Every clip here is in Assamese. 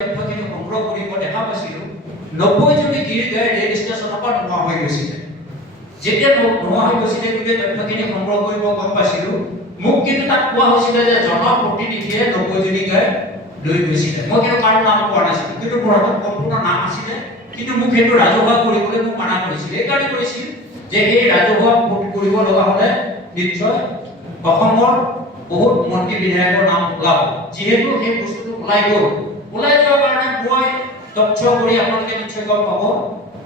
তথ্যখিনি সংগ্ৰহ কৰিব দেখা পাইছিলোঁ 90জনী গিৰিগাই ৰেল ষ্টেচনৰ পৰা নোহোৱা হৈ গৈছিলে। যেতিয়া নোহোৱা হৈ গৈছিলে গোটেই তথ্যখিনি সংগ্ৰহ কৰিব গম পাইছিলোঁ। মোক কিন্তু তাত কোৱা হৈছিলে যে জনপ্ৰতিনিধিয়ে 90জনী গাই লৈ গৈছিলে। মই কিন্তু কাৰো নাম কোৱা নাছিলোঁ, কিন্তু মোৰ হাতত সম্পূৰ্ণ নাম আছিলে, কিন্তু মোক সেইটো ৰাজহুৱা কৰিবলৈ মোক মানা কৰিছিল। এইকাৰণে কৰিছিল যে এই ৰাজহুৱা কৰিব লগা হ'লে নিশ্চয় অসমৰ বহুত মন্ত্ৰী বিধায়কৰ নাম ওলাব। যিহেতু সেই বস্তুটো ওলাই গ'ল, ওলাই যোৱাৰ কাৰণে মই তথ্য কৰি আপোনালোকে নিশ্চয় গম পাব।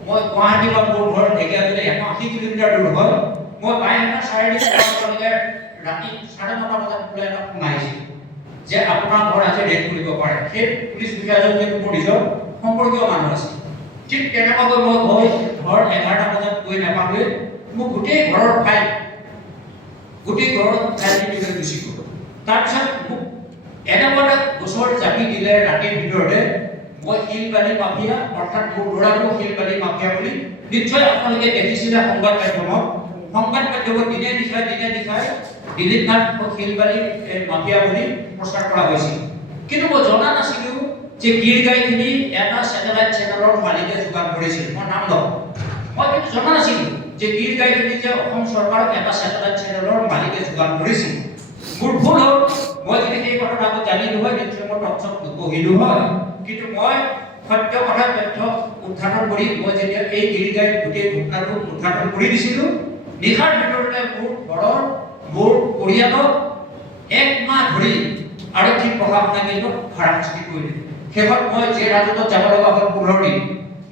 মই গুৱাহাটী বা মোৰ ঘৰ ঢেকীয়াজুলি 180 কিলোমিটাৰ দূৰ হয়। মই বাইহাটা 4:30 ৰাতি 9:30 বজাত ওলাই এটা ফোন আহিছিল যে আপোনাৰ ঘৰ আজি ৰেড কৰিব পাৰে। সেই পুলিচ বিষয়াজন কিন্তু মোৰ নিজৰ সম্পৰ্কীয় মানুহ আছিল। ঠিক তেনেকুৱাকৈ মই ঘৰ 11টা বজাত গৈ নাপাওঁগৈ, মোক গোটেই ঘৰৰ ফাইল দি লৈ গুচি গ'ল। তাৰপিছত মোক এনেকুৱা এটা গোচৰ জাপি দিলে ৰাতিৰ ভিতৰতে। মই শিলবালি মাফিয়া, অৰ্থাৎ মোৰ ল'ৰাটো শিলবালি মাফিয়া বুলি নিশ্চয় আপোনালোকে দেখিছিলে সংবাদ মাধ্যমত দিনে নিশাই দিলীপ নাথ শিলবালি মাফিয়া বুলি প্ৰচাৰ কৰা হৈছিল। কিন্তু মই জনা নাছিলোঁ যে গিৰগাইখিনি এটা চেটেলাইট চেনেলৰ মালিকে যোগান ধৰিছিল। মই নাম লওঁ, মই কিন্তু জনা নাছিলোঁ যে গিৰগাইখিনি যে অসম চৰকাৰক এটা চেটেলাইট চেনেলৰ মালিকে যোগান ধৰিছিল। মোৰ ভুল হ'ল, মই যদি সেই কথাটো আগত জানিলোঁ হয় নিশ্চয় মই টকচত নপঢ়িলোঁ হয়। কিন্তু মই সত্য কথা তথ্য উদ্ঘাটন কৰি মই যেতিয়া এই গিৰিগাই গোটেই ঘটনাটো উদ্ঘাটন কৰি দিছিলোঁ, নিশাৰ ভিতৰতে মোৰ পৰিয়ালক 1 মাহ ধৰি আৰক্ষী প্ৰশাসনে কিন্তু হাৰাশাস্তি কৰিলে। শেষত মই জেল হাজতত যাব লগা হ'ল 15 দিন।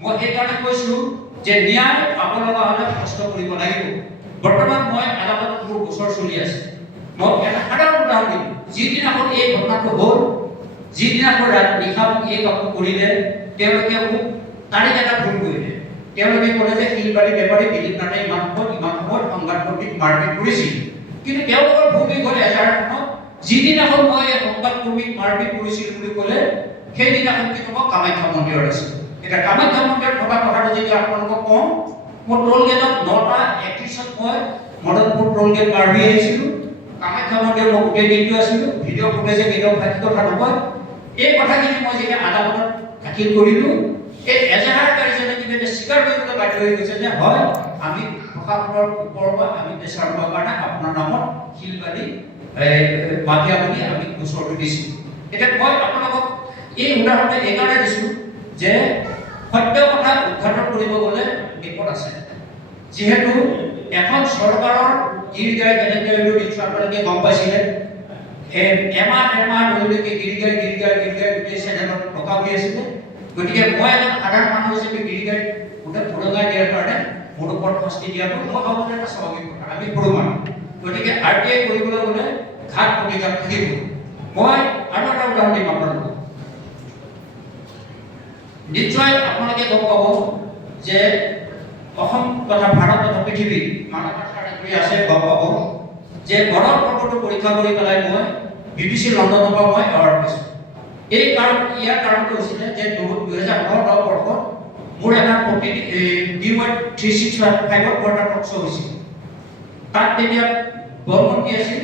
মই সেইকাৰণে কৈছোঁ যে ন্যায় পাব লগা হ'লে কষ্ট কৰিব লাগিব। বৰ্তমান মই আদালতত মোৰ গোচৰ চলি আছে। মই এটা সাধাৰণ উদাহৰণ দিম। যিদিনাখন এই ঘটনাটো হ'ল, যিদিনাখন নিশা মোক এই কামটো কৰিলে, তেওঁলোকে মোক তাৰিখ এটা ভুল কৰিলে। তেওঁলোকে ক'লে যে শিলবালি বেপাৰী দিলীপ নাথে ইমান সময়ত সংবাদকৰ্মীক মাৰপিট কৰিছিল। কিন্তু তেওঁলোকৰ ভুল হৈ গ'ল এজাহাৰখনত। যিদিনাখন মই সংবাদকৰ্মীক মাৰপিট কৰিছিল বুলি ক'লে, সেইদিনাখন কিন্তু মই কামাখ্যা মন্দিৰত আছিলোঁ। এতিয়া কামাখ্যা মন্দিৰত থকা কথাটো যেতিয়া আপোনালোকক কওঁ, মই টোল গেটত 9:31 মই মদনপুৰ টোল গেট পাৰ হৈ আহিছিলোঁ। কামাখ্যা মন্দিৰত মই গোটেই দিনটো আছিলোঁ। ভিডিঅ' ফুটেজে কেতিয়াও ফাঁকি কথা নকয়। এই কথাখিনি মই যেতিয়া আদালতত দাখিল কৰিলোঁ, এই এজাহাৰকাৰীজনে কিন্তু স্বীকাৰ কৰিবলৈ বাধ্য হৈ গৈছে যে হয় আমি প্ৰশাসনৰ ওপৰৰ পৰা আমি প্ৰেছাৰ লোৱাৰ কাৰণে আপোনাৰ নামত শিলবালি মাফিয়া বুলি আমি গোচৰটো দিছোঁ। এতিয়া মই আপোনালোকক এই উদাহৰণটো এইকাৰণে দিছোঁ যে সত্য কথা উদ্ঘাটন কৰিব গ'লে বিপদ আছে। যিহেতু এখন চৰকাৰৰ গিৰিগাই কেনেকৈ নিশ্চয় আপোনালোকে গম পাইছিলে। এমাহ ধৰিলৈকে গিৰিগাই গোটেই চেনেলত টকা হৈ আছিলে। গতিকে মই এজন সাধাৰণ মানুহ হিচাপে গিৰিগাই গোটেই পুৰঙাই দিয়াৰ কাৰণে মোৰ ওপৰত শাস্তি দিয়াটো মই ভাবোঁ এটা স্বাভাৱিক কথা। আমি সৰু মানুহ, গতিকে RTI কৰিবলৈ গ'লে ঘাট প্ৰতিঘাত থাকিব। মই আৰু এটা উদাহৰণ দিম আপোনালোকক। নিশ্চয় আপোনালোকে গম পাব যে অসম তথা ভাৰত তথা পৃথিৱীত মানৱ আছে গম পাব যে গড়ৰ খবৰটো পৰীক্ষা কৰি পেলাই মই BBC লণ্ডনৰ পৰা মই এৱাৰ্ড পাইছোঁ। ইয়াৰ কাৰণটো হৈছিলে যে 2010 বৰ্ষত মোৰ এটা DY 365 মোৰ এটা টক শ্ব' হৈছিল। তাত তেতিয়া বনমন্ত্ৰী আছিল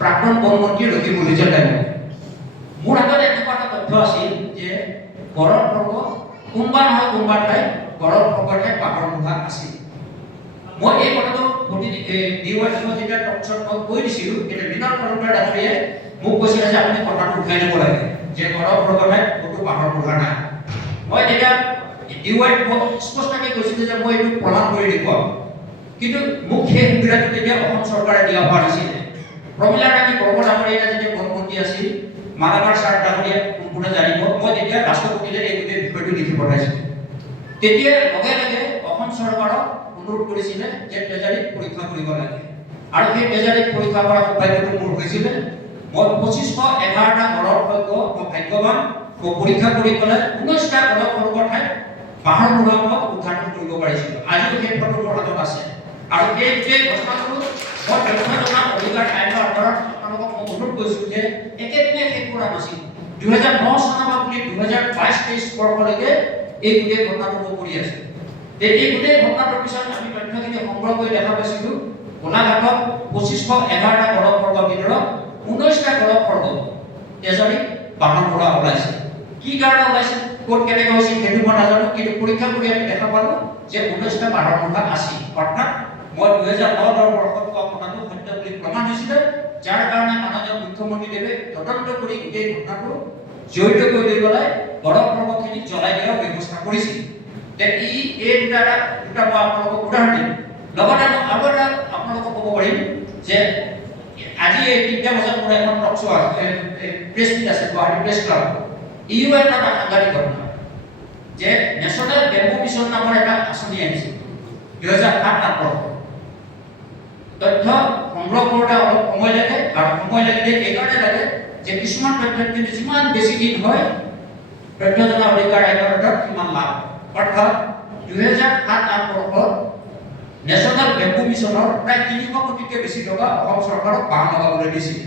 প্ৰাক্তন বনমন্ত্ৰী ৰকিবুল ইছলাম। মোৰ হাতত এনেকুৱা এটা তথ্য আছিল যে গড়ৰ খৰ্গ কোনোবা নহয় কোনোবা ঠাইত গড়ৰ খৰ্গৰ ঠাইত বাঘৰ মুখা আছিল। মই এই কথাটো DY যেতিয়া টক শ্ব'ত মই কৈ দিছিলোঁ, কিন্তু বিনোদ তালুকদাৰ ডাঙৰীয়াই মোক কৈছিলে যে আপুনি কথাটো উঠাই দিব লাগে যে গড়ৰ খৰ্গৰ ঠাইত ক'তো বাঘৰ মুখা নাই। মই তেতিয়া DY স্পষ্টকৈ কৈছিলোঁ যে মই এইটো প্ৰমাণ কৰি দেখুৱাম। কিন্তু মোক সেই সুবিধাটো তেতিয়া অসম চৰকাৰে দিয়া হোৱা নাছিলে। প্ৰমীলা ৰাণী বৰ্মন ডাঙৰীয়া যেতিয়া বনমন্ত্ৰী আছিল, মালাকাৰ ছাৰ ডাঙৰীয়া সম্পূৰ্ণ জানিব, মই তেতিয়া ৰাষ্ট্ৰপতিলৈ এই গোটেই বিষয়টো লিখি পঠাইছিলোঁ। তেতিয়া লগে লগে অসম চৰকাৰক অনুৰোধ কৰিছিলে যে ট্ৰেজাৰীত পৰীক্ষা কৰিব লাগে, আৰু সেই ট্ৰেজাৰীত পৰীক্ষা কৰাৰ সৌভাগ্যটো মোৰ হৈছিলে। মই 2511টা গড়ৰ খৰ্গ মই ভাগ্যৱান, মই পৰীক্ষা কৰি পেলাই 19টা গড়ৰ খৰ্গৰ ঠাইত বাঘৰ মুখা মই উদ্ঘাটন কৰিব পাৰিছিলোঁ। আজিও সেই ফটো মোৰ হাতত আছে। আৰু এই ঘটনাটো মই তথ্য জনা অধিকাৰ আইনৰ আধাৰত আপোনালোকক মই অনুৰোধ কৰিছোঁ যে একেদিনাই শেষ কৰা নাছিল। 2009 চনৰ পৰা বুলি 2022-23 বৰ্ষলৈকে এই গোটেই ঘটনাটো মই কৰি আছোঁ। এই গোটেই ঘটনাটোৰ পিছত আমি তথ্যখিনি সংগ্ৰহ কৰি দেখা পাইছিলোঁ গোলাঘাটত 2511টা গড়ৰ খৰ্গৰ ভিতৰত 19টা গড়ৰ খৰ্গ ট্ৰেজাৰীত বাঘৰ মুখা ওলাইছে। কি কাৰণে ওলাইছিল ক'ত কেনেকৈ হৈছিল সেইটো মই নাজানো, কিন্তু পৰীক্ষা কৰি আমি দেখা পালো যে 1912 অৰ্থাৎ মই 2009 বৰ্ষত কোৱা কথাটো সত্য বুলি প্ৰমাণ হৈছিলে, যাৰ কাৰণে মাননীয় মুখ্যমন্ত্ৰীদেৱে তদন্ত কৰি এই ঘটনাটো জড়িত কৰি লৈ পেলাই বৰফ পৰ্বতখিনি জ্বলাই দিয়াৰ ব্যৱস্থা কৰিছিল। এই দুটা মই আপোনালোকক উদাহৰণ দিম। লগতে মই আৰু এটা আপোনালোকক ক'ব পাৰিম যে আজি এই 3টা বজাত মোৰ এখন টক শ্ব' আছে, প্ৰেছ মিট আছে গুৱাহাটী প্ৰেছ ক্লাব। ইউ এটা সাংঘাতিক ঘটনা যে নেশ্যনেল বেম্বু মিছন নামৰ এটা আঁচনি আনিছিল 2007 বৰ্ষত। তথ্য সংগ্ৰহ কৰোঁতে অলপ সময় লাগে, আৰু সময় লাগিলে এইকাৰণে লাগে যে কিছুমান তথ্যত কিন্তু যিমান বেছি দিন হয় তথ্য জনা অধিকাৰ আইনৰ অধীনত সিমান লাভ। অৰ্থাৎ 2007 বৰ্ষত নেশ্যনেল বেম্বু মিছনৰ প্ৰায় 300 কোটিতকৈ বেছি টকা অসম চৰকাৰক বাহন লগাবলৈ দিছিল।